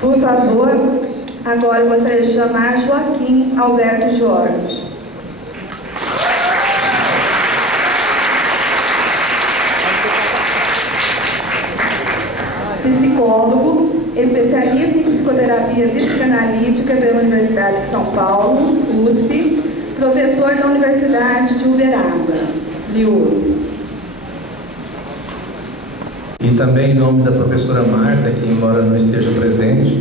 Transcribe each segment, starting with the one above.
Por favor, agora eu gostaria de chamar Joaquim Alberto Jorge. Psicólogo, especialista em psicoterapia psicanalítica pela Universidade de São Paulo, USP, professor da Universidade de Uberaba, Liuro. E também em nome da professora Marta, que embora não esteja presente,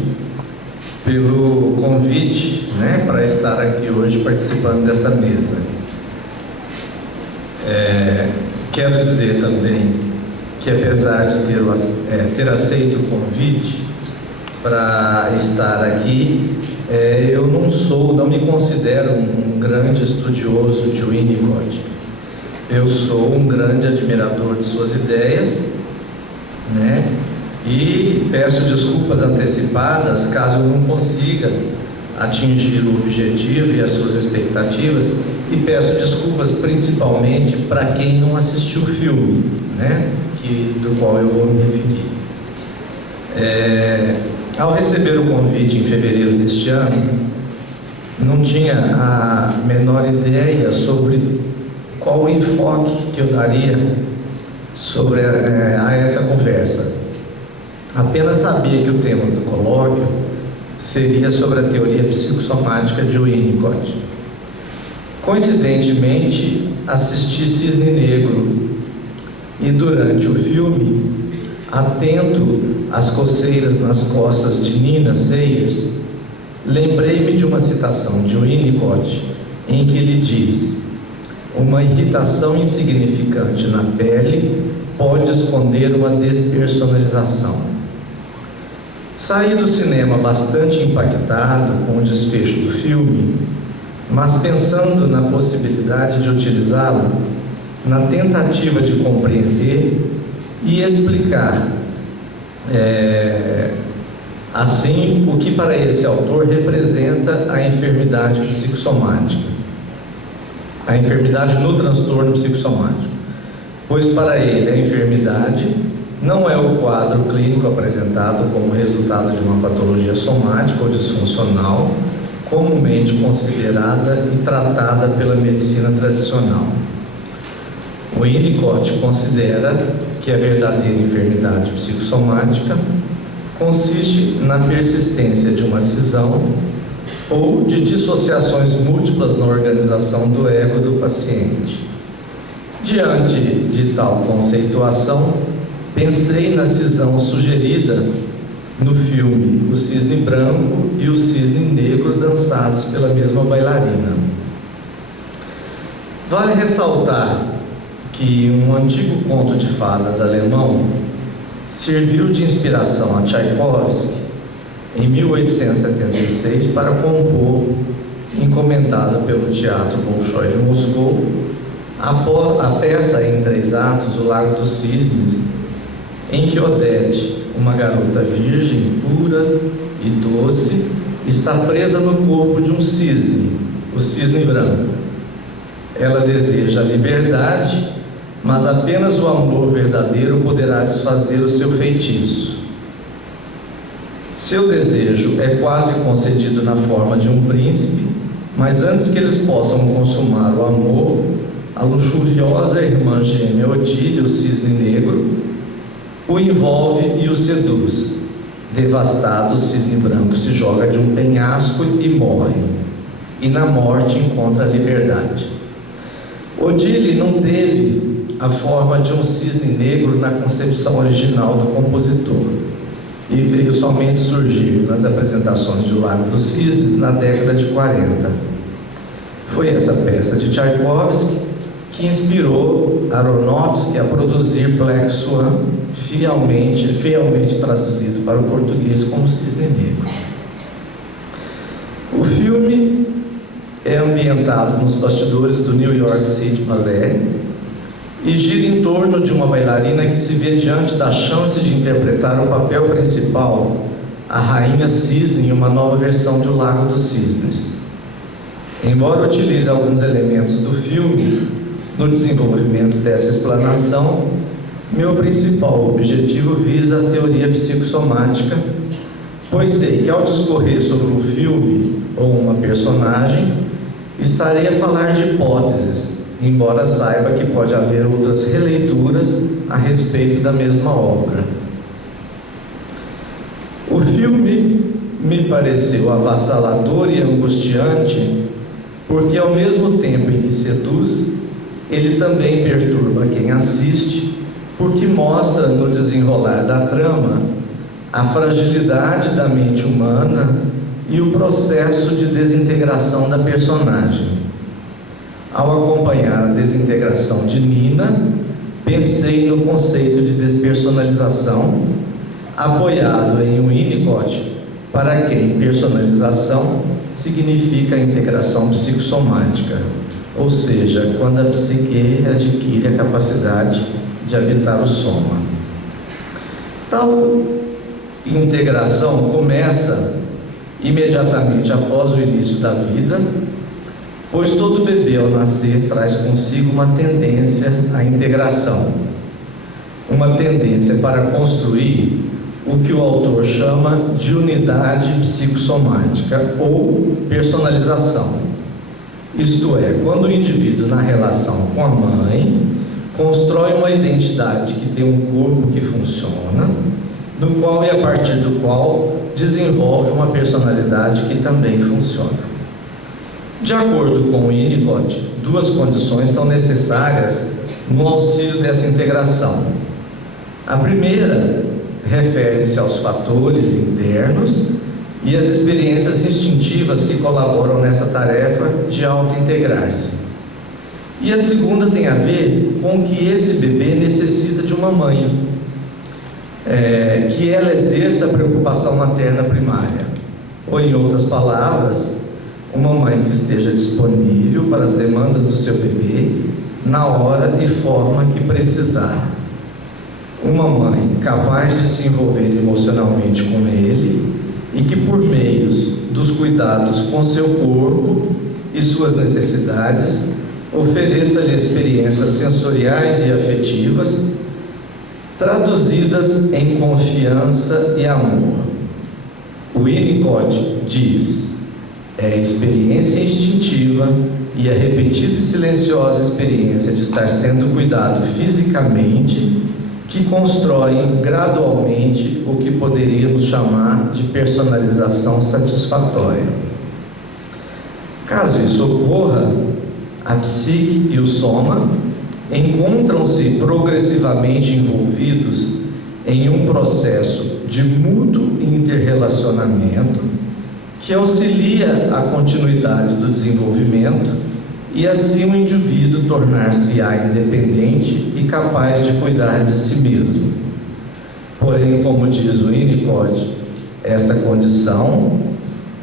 pelo convite, para estar aqui hoje participando dessa mesa. Quero dizer também que, apesar de ter aceito o convite para estar aqui, eu não me considero um grande estudioso de Winnicott. Eu sou um grande admirador de suas ideias, e peço desculpas antecipadas caso eu não consiga atingir o objetivo e as suas expectativas, e peço desculpas principalmente para quem não assistiu o filme, do qual eu vou me referir. Ao receber o convite em fevereiro deste ano, não tinha a menor ideia sobre qual o enfoque que eu daria sobre a essa conversa. Apenas sabia que o tema do colóquio seria sobre a teoria psicossomática de Winnicott. Coincidentemente, assisti Cisne Negro e, durante o filme, atento às coceiras nas costas de Nina Sayers, lembrei-me de uma citação de Winnicott em que ele diz: uma irritação insignificante na pele pode esconder uma despersonalização. Saí do cinema bastante impactado com o desfecho do filme, mas pensando na possibilidade de utilizá-lo na tentativa de compreender e explicar, assim, o que para esse autor representa a enfermidade psicossomática, a enfermidade no transtorno psicossomático, pois para ele a enfermidade não é o quadro clínico apresentado como resultado de uma patologia somática ou disfuncional, comumente considerada e tratada pela medicina tradicional. O Winnicott considera que a verdadeira enfermidade psicossomática consiste na persistência de uma cisão ou de dissociações múltiplas na organização do ego do paciente. Diante de tal conceituação, pensei na cisão sugerida no filme O Cisne Branco e O Cisne Negro, dançados pela mesma bailarina. Vale ressaltar que um antigo conto de fadas alemão serviu de inspiração a Tchaikovsky em 1876 para compor, encomendado pelo Teatro Bolshoi de Moscou, a peça em 3 atos, O Lago dos Cisnes, em que Odete, uma garota virgem, pura e doce, está presa no corpo de um cisne, o cisne branco. Ela deseja a liberdade, mas apenas o amor verdadeiro poderá desfazer o seu feitiço. Seu desejo é quase concedido na forma de um príncipe, mas antes que eles possam consumar o amor, a luxuriosa irmã gêmea Odile, o cisne negro, o envolve e o seduz. Devastado, o cisne branco se joga de um penhasco e morre, e na morte encontra a liberdade. Odile não teve a forma de um cisne negro na concepção original do compositor, e veio somente surgir nas apresentações do Lago dos Cisnes na década de 40. Foi essa peça de Tchaikovsky que inspirou Aronofsky a produzir Black Swan, fielmente traduzido para o português como Cisne Negro. O filme é ambientado nos bastidores do New York City Ballet e gira em torno de uma bailarina que se vê diante da chance de interpretar o papel principal, a Rainha Cisne, em uma nova versão de O Lago dos Cisnes. Embora utilize alguns elementos do filme no desenvolvimento dessa explanação, meu principal objetivo visa a teoria psicossomática pois sei que ao discorrer sobre um filme ou uma personagem, estarei a falar de hipóteses, embora saiba que pode haver outras releituras a respeito da mesma obra. O filme me pareceu avassalador e angustiante, porque ao mesmo tempo em que seduz, ele também perturba quem assiste, porque mostra no desenrolar da trama a fragilidade da mente humana e o processo de desintegração da personagem. Ao acompanhar a desintegração de Nina, pensei no conceito de despersonalização, apoiado em Winnicott, para quem personalização significa integração psicossomática, ou seja, quando a psique adquire a capacidade de habitar o soma. Tal integração começa imediatamente após o início da vida, pois todo bebê ao nascer traz consigo uma tendência à integração, uma tendência para construir o que o autor chama de unidade psicossomática ou personalização. Isto é, quando o indivíduo, na relação com a mãe, constrói uma identidade que tem um corpo que funciona, do qual e a partir do qual desenvolve uma personalidade que também funciona. De acordo com Winnicott, duas condições são necessárias no auxílio dessa integração. A primeira refere-se aos fatores internos e às experiências instintivas que colaboram nessa tarefa de auto-integrar-se. E a segunda tem a ver com que esse bebê necessita de uma mãe, que ela exerça a preocupação materna primária, ou em outras palavras, uma mãe que esteja disponível para as demandas do seu bebê na hora e forma que precisar. Uma mãe capaz de se envolver emocionalmente com ele e que, por meios dos cuidados com seu corpo e suas necessidades, ofereça-lhe experiências sensoriais e afetivas traduzidas em confiança e amor. Winnicott diz: é a experiência instintiva e a repetida e silenciosa experiência de estar sendo cuidado fisicamente que constroem gradualmente o que poderíamos chamar de personalização satisfatória. Caso isso ocorra, a psique e o soma encontram-se progressivamente envolvidos em um processo de mútuo interrelacionamento que auxilia a continuidade do desenvolvimento e assim o indivíduo tornar-se-á independente e capaz de cuidar de si mesmo. Porém, como diz o Winnicott, esta condição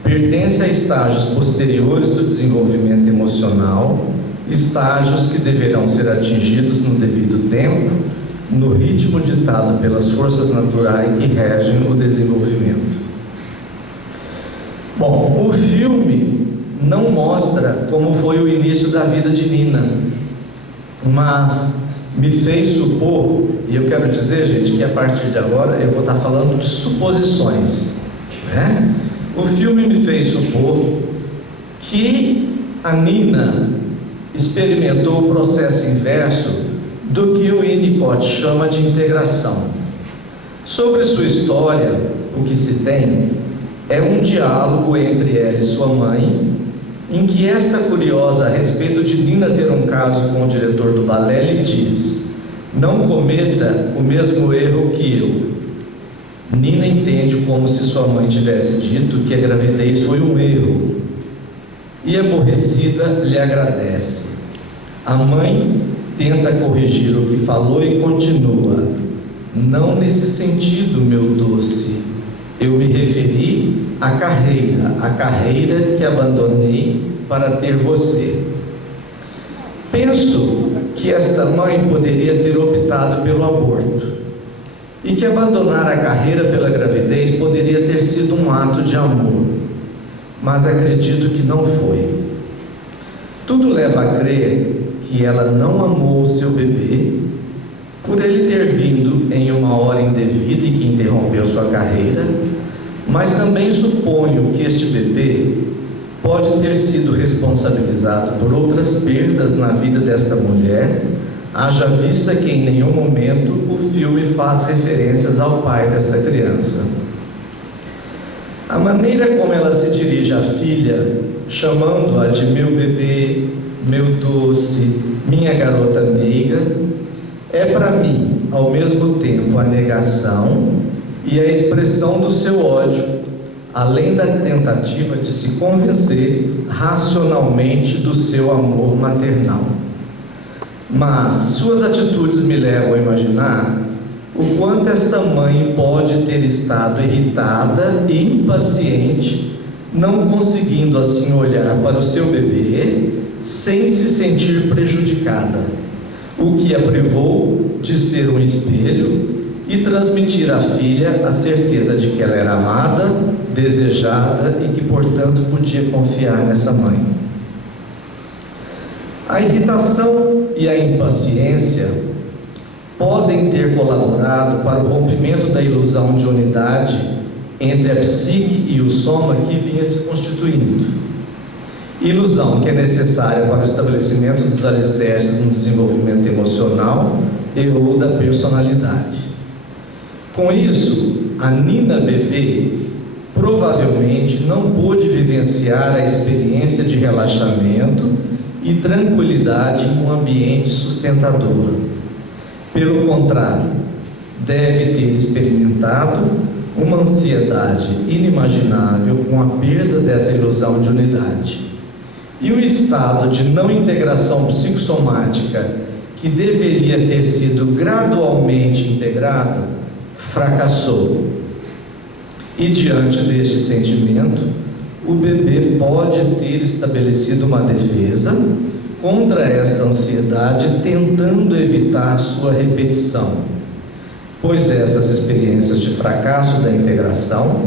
pertence a estágios posteriores do desenvolvimento emocional, estágios que deverão ser atingidos no devido tempo, no ritmo ditado pelas forças naturais que regem o desenvolvimento. Bom, o filme não mostra como foi o início da vida de Nina, mas me fez supor, e eu quero dizer, gente, que a partir de agora eu vou estar falando de suposições, né? O filme me fez supor que a Nina experimentou o processo inverso do que o Winnicott chama de integração. Sobre sua história, o que se tem é um diálogo entre ela e sua mãe, em que esta curiosa a respeito de Nina ter um caso com o diretor do balé lhe diz: não cometa o mesmo erro que eu. Nina entende como se sua mãe tivesse dito que a gravidez foi um erro e, aborrecida, lhe agradece. A mãe tenta corrigir o que falou e continua: não nesse sentido, meu doce. Eu me referi à carreira que abandonei para ter você. Penso que esta mãe poderia ter optado pelo aborto e que abandonar a carreira pela gravidez poderia ter sido um ato de amor, mas acredito que não foi. Tudo leva a crer que ela não amou o seu bebê por ele ter vindo em uma hora indevida e que interrompeu sua carreira, Mas também suponho que este bebê pode ter sido responsabilizado por outras perdas na vida desta mulher, haja vista que em nenhum momento o filme faz referências ao pai desta criança. A maneira como ela se dirige à filha, chamando-a de meu bebê, meu doce, minha garota meiga, é para mim, ao mesmo tempo, a negação e a expressão do seu ódio, além da tentativa de se convencer racionalmente do seu amor maternal. Mas suas atitudes me levam a imaginar o quanto esta mãe pode ter estado irritada e impaciente, não conseguindo assim olhar para o seu bebê sem se sentir prejudicada, o que a privou de ser um espelho e transmitir à filha a certeza de que ela era amada, desejada e que, portanto, podia confiar nessa mãe. A irritação e a impaciência podem ter colaborado para o rompimento da ilusão de unidade entre a psique e o soma que vinha se constituindo. Ilusão que é necessária para o estabelecimento dos alicerces no desenvolvimento emocional e ou da personalidade. Com isso, a Nina bebê provavelmente não pôde vivenciar a experiência de relaxamento e tranquilidade em um ambiente sustentador. Pelo contrário, deve ter experimentado uma ansiedade inimaginável com a perda dessa ilusão de unidade. E o estado de não integração psicossomática, que deveria ter sido gradualmente integrado, fracassou. E diante deste sentimento, o bebê pode ter estabelecido uma defesa contra esta ansiedade, tentando evitar sua repetição, pois essas experiências de fracasso da integração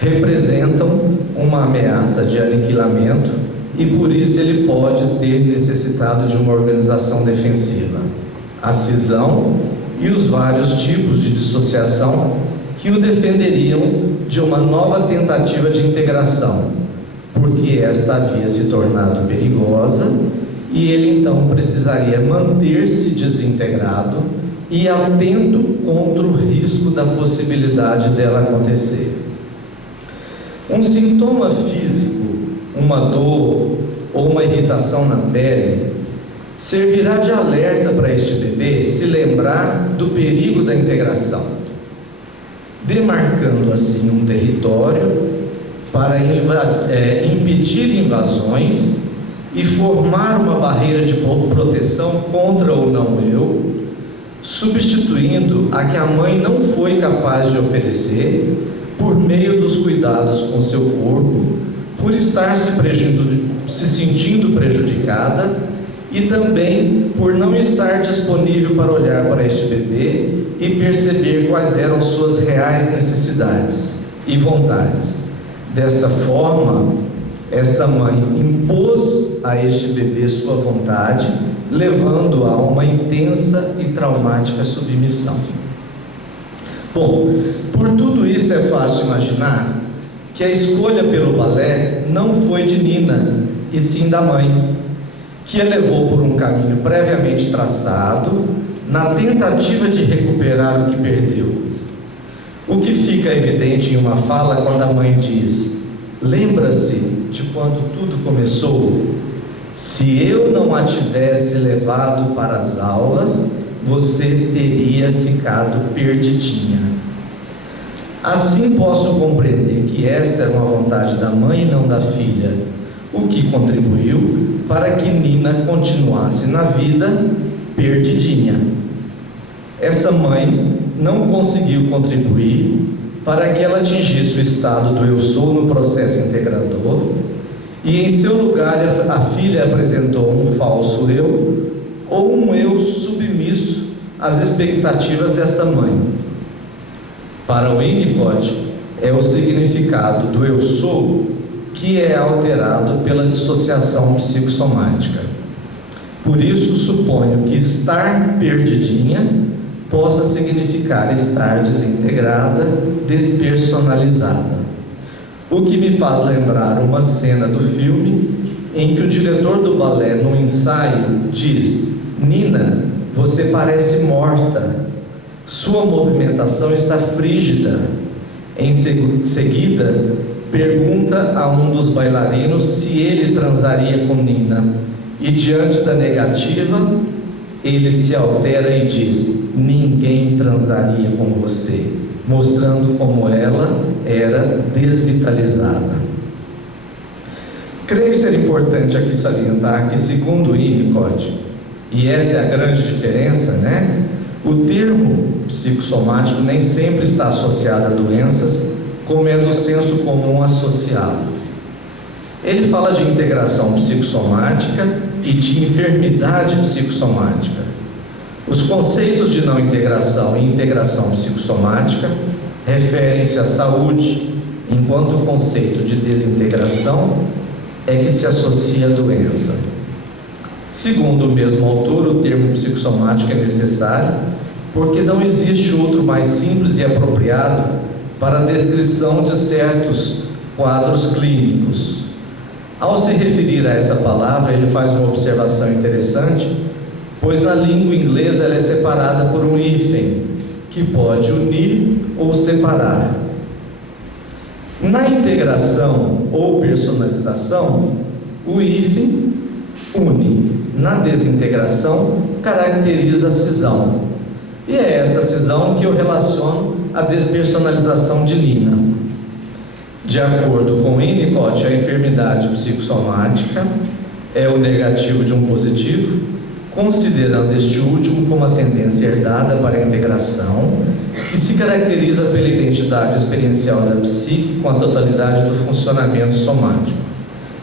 representam uma ameaça de aniquilamento e por isso ele pode ter necessitado de uma organização defensiva, a cisão e os vários tipos de dissociação que o defenderiam de uma nova tentativa de integração, porque esta havia se tornado perigosa e ele então precisaria manter-se desintegrado e atento contra o risco da possibilidade dela acontecer. Um sintoma físico, uma dor ou uma irritação na pele, servirá de alerta para este bebê se lembrar do perigo da integração, demarcando assim um território para impedir invasões e formar uma barreira de proteção contra o não eu, substituindo a que a mãe não foi capaz de oferecer por meio dos cuidados com seu corpo, por estar se sentindo prejudicada e também por não estar disponível para olhar para este bebê e perceber quais eram suas reais necessidades e vontades. Desta forma, esta mãe impôs a este bebê sua vontade, levando-a a uma intensa e traumática submissão. Bom, por tudo isso é fácil imaginar que a escolha pelo balé não foi de Nina, e sim da mãe, que a levou por um caminho previamente traçado, na tentativa de recuperar o que perdeu. O que fica evidente em uma fala quando a mãe diz: lembra-se de quando tudo começou? Se eu não a tivesse levado para as aulas, você teria ficado perdidinha. Assim posso compreender que esta era uma vontade da mãe e não da filha, o que contribuiu para que Nina continuasse na vida perdidinha. Essa mãe não conseguiu contribuir para que ela atingisse o estado do eu sou no processo integrador, e em seu lugar a filha apresentou um falso eu ou um eu submisso às expectativas desta mãe. Para o Winnicott, é o significado do eu sou que é alterado pela dissociação psicossomática. Por isso, suponho que estar perdidinha possa significar estar desintegrada, despersonalizada. O que me faz lembrar uma cena do filme em que o diretor do balé, no ensaio, diz: Nina, você parece morta. Sua movimentação está frígida. Em seguida, pergunta a um dos bailarinos se ele transaria com Nina. E diante da negativa, ele se altera e diz: ninguém transaria com você, mostrando como ela era desvitalizada. Creio ser importante aqui salientar que, segundo Winnicott, e essa é a grande diferença, o termo psicossomático nem sempre está associado a doenças, como é do senso comum associado. Ele fala de integração psicossomática e de enfermidade psicossomática. Os conceitos de não integração e integração psicossomática referem-se à saúde, enquanto o conceito de desintegração é que se associa à doença. Segundo o mesmo autor, o termo psicossomático é necessário porque não existe outro mais simples e apropriado para a descrição de certos quadros clínicos. Ao se referir a essa palavra, ele faz uma observação interessante, pois na língua inglesa ela é separada por um hífen, que pode unir ou separar. Na integração ou personalização, o hífen une. Na desintegração, caracteriza a cisão. E é essa cisão que eu relaciono à despersonalização de Nina. De acordo com Winnicott, a enfermidade psicossomática é o negativo de um positivo, considerando este último como a tendência herdada para a integração, que se caracteriza pela identidade experiencial da psique com a totalidade do funcionamento somático,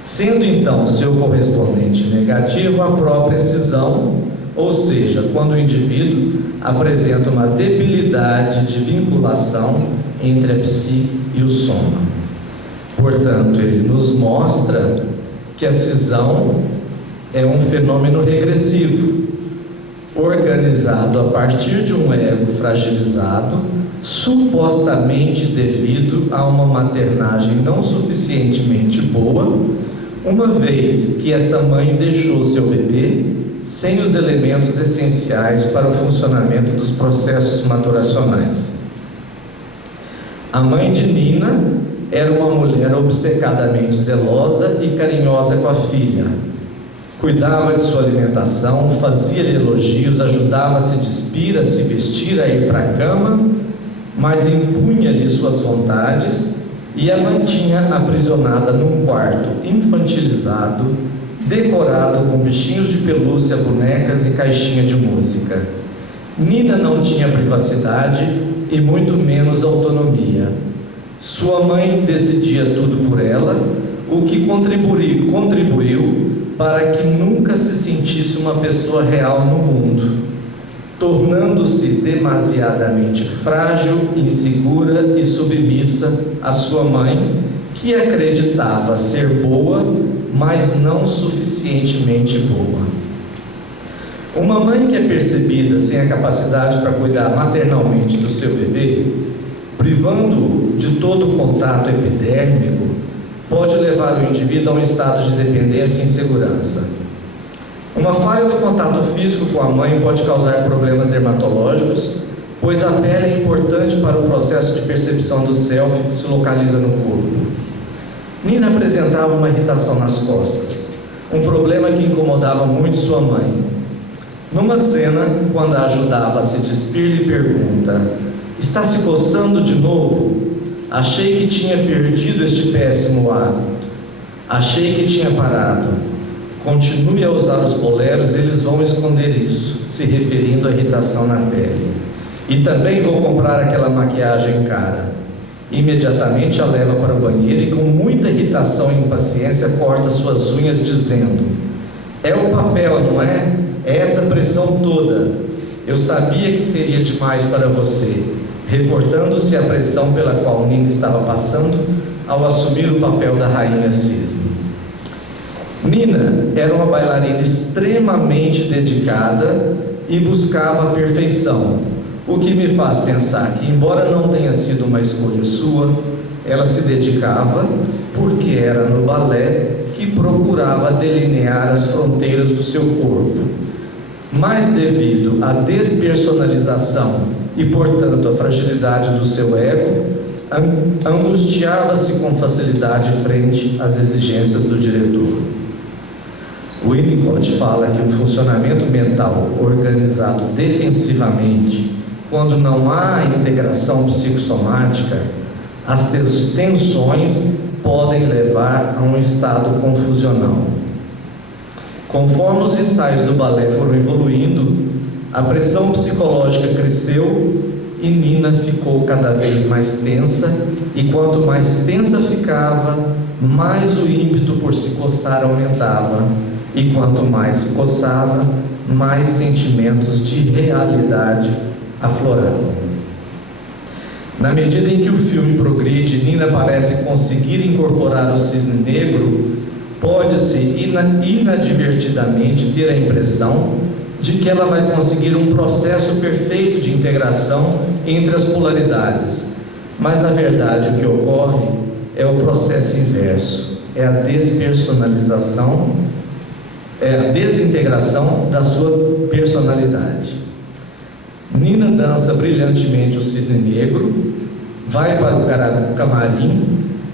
sendo então seu correspondente negativo a própria cisão, ou seja, quando o indivíduo apresenta uma debilidade de vinculação entre a psique e o soma. Portanto, ele nos mostra que a cisão é um fenômeno regressivo, organizado a partir de um ego fragilizado, supostamente devido a uma maternagem não suficientemente boa, uma vez que essa mãe deixou seu bebê sem os elementos essenciais para o funcionamento dos processos maturacionais. A mãe de Nina era uma mulher obcecadamente zelosa e carinhosa com a filha. Cuidava de sua alimentação, fazia-lhe elogios, ajudava a se despir, a se vestir, a ir para a cama, mas impunha-lhe suas vontades e a mantinha aprisionada num quarto infantilizado, decorado com bichinhos de pelúcia, bonecas e caixinha de música. Nina não tinha privacidade e muito menos autonomia. Sua mãe decidia tudo por ela, o que contribuiu para que nunca se sentisse uma pessoa real no mundo, tornando-se demasiadamente frágil, insegura e submissa à sua mãe, que acreditava ser boa, mas não suficientemente boa. Uma mãe que é percebida sem a capacidade para cuidar maternalmente do seu bebê, privando-o de todo o contato epidérmico, pode levar o indivíduo a um estado de dependência e insegurança. Uma falha do contato físico com a mãe pode causar problemas dermatológicos, pois a pele é importante para o processo de percepção do self que se localiza no corpo. Nina apresentava uma irritação nas costas, um problema que incomodava muito sua mãe. Numa cena, quando a ajudava a se despir, lhe pergunta: está se coçando de novo? Achei que tinha perdido este péssimo hábito. Achei que tinha parado. Continue a usar os boleros, eles vão esconder isso, se referindo à irritação na pele. E também vou comprar aquela maquiagem cara. Imediatamente a leva para o banheiro e com muita irritação e impaciência corta suas unhas dizendo: é o papel, não é? É essa pressão toda. Eu sabia que seria demais para você. Reportando-se à pressão pela qual Nina estava passando ao assumir o papel da rainha cisne. Nina era uma bailarina extremamente dedicada e buscava a perfeição, O que me faz pensar que, embora não tenha sido uma escolha sua, ela se dedicava porque era no balé que procurava delinear as fronteiras do seu corpo. Mas devido à despersonalização e, portanto, à fragilidade do seu ego, angustiava-se com facilidade frente às exigências do diretor. Winnicott fala que um funcionamento mental organizado defensivamente, quando não há integração psicossomática, as tensões podem levar a um estado confusional. Conforme os ensaios do balé foram evoluindo, a pressão psicológica cresceu e Nina ficou cada vez mais tensa, e quanto mais tensa ficava, mais o ímpeto por se coçar aumentava, e quanto mais se coçava, mais sentimentos de realidade afloravam. Na medida em que o filme progride, Nina parece conseguir incorporar o cisne negro, pode-se inadvertidamente ter a impressão de que ela vai conseguir um processo perfeito de integração entre as polaridades. Mas, na verdade, o que ocorre é o processo inverso, é a despersonalização, é a desintegração da sua personalidade. Nina dança brilhantemente o cisne negro, vai para o camarim,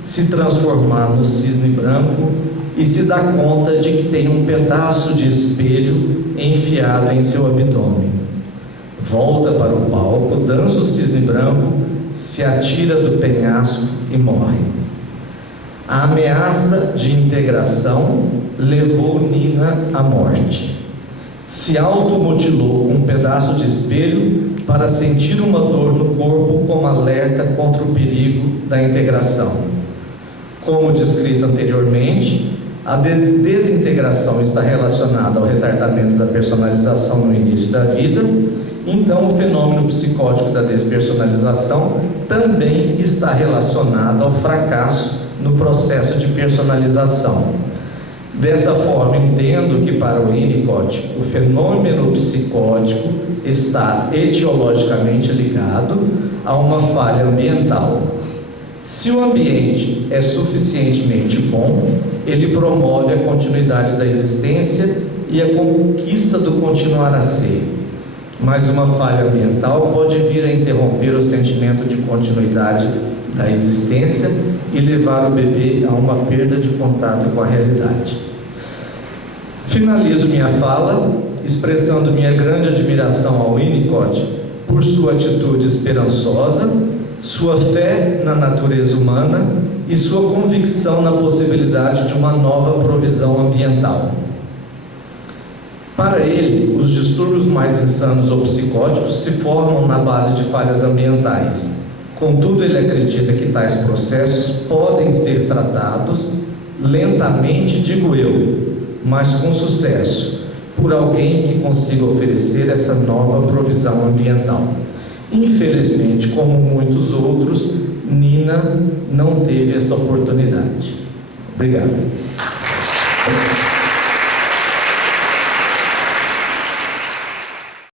se transformar no cisne branco e se dá conta de que tem um pedaço de espelho enfiado em seu abdômen. Volta para o palco, dança o cisne branco, se atira do penhasco e morre. A ameaça de integração levou Nina à morte. Se automutilou com um pedaço de espelho para sentir uma dor no corpo como alerta contra o perigo da integração. Como descrito anteriormente, a desintegração está relacionada ao retardamento da personalização no início da vida, então o fenômeno psicótico da despersonalização também está relacionado ao fracasso no processo de personalização. Dessa forma, entendo que para o Winnicott, o fenômeno psicótico está etiologicamente ligado a uma falha ambiental. Se o ambiente é suficientemente bom, ele promove a continuidade da existência e a conquista do continuar a ser. Mas uma falha ambiental pode vir a interromper o sentimento de continuidade da existência e levar o bebê a uma perda de contato com a realidade. Finalizo minha fala expressando minha grande admiração ao Winnicott por sua atitude esperançosa, sua fé na natureza humana e sua convicção na possibilidade de uma nova provisão ambiental. Para ele, os distúrbios mais insanos ou psicóticos se formam na base de falhas ambientais. Contudo, ele acredita que tais processos podem ser tratados lentamente, digo eu, mas com sucesso, por alguém que consiga oferecer essa nova provisão ambiental. Infelizmente, como muitos outros, Nina não teve essa oportunidade. Obrigado.